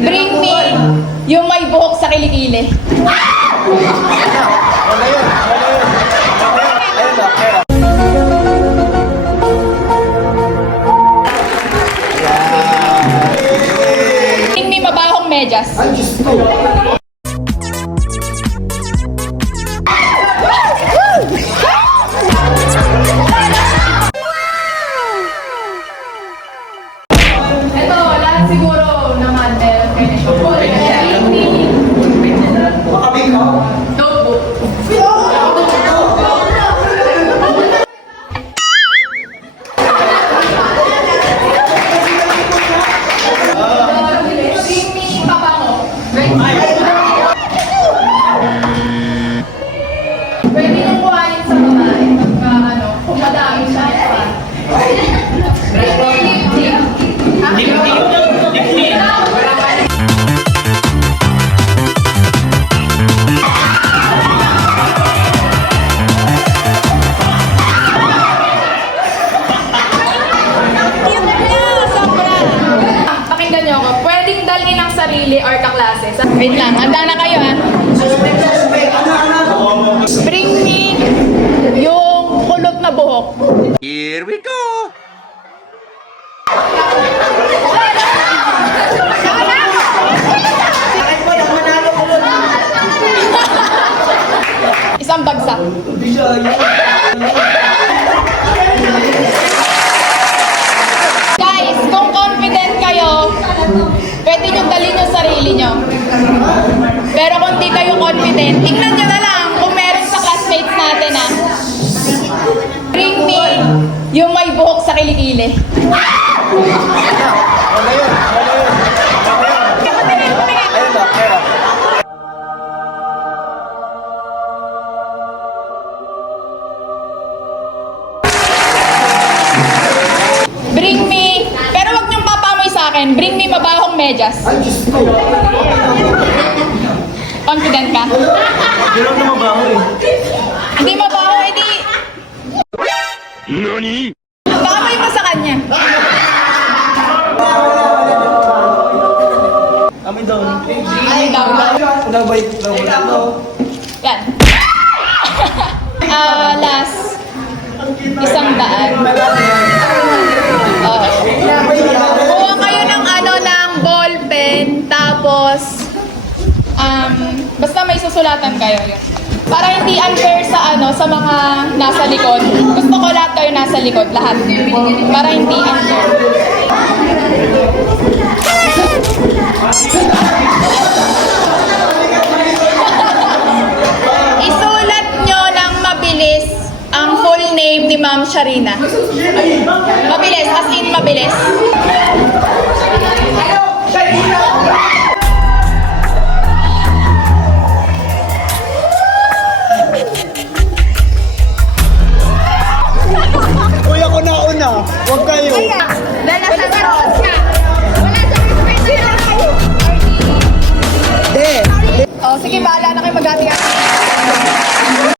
Bring me yung may buhok sa kilikili. Bring me mabahong medyas. Ito, lahat siguro naman meron kayo nito. Notebook. Bring me pabango. Pwede nung kuhanin sa babae pagka kung madami siya. Bring me lipstick. Pakinggan niyo ako. Pwedeng dalhin ng sarili or kaklase. Wait lang, handa na kayo ha. Bring me yung kulot na buhok. Here we go! Isang bagsak. Guys, kung confident kayo, pwede nyo dalhin yung sarili nyo. Pero kung di kayo confident, tingnan nyo na lang kung meron sa classmates natin ha. Bring me yung may buhok sa kilikili. Bring me, pero wag niyong papamoy sa akin, bring me mabahong medyas. Confident ka? Hindi lang na mabaho eh. Hindi mabaho, hindi. NANI?! Pamoy mo sa kanya. Kami daw. Ay, down. Nabay. Yan. Last. 100. Kuha kayo ng ng ball pen, tapos basta may susulatan kayo yun. Para hindi unfair sa sa mga nasa likod. Gusto ko lahat kayo nasa likod, lahat. Para hindi unfair. Isulat nyo ng mabilis ang full name ni Ma'am Sharina. Mabilis, as in mabilis.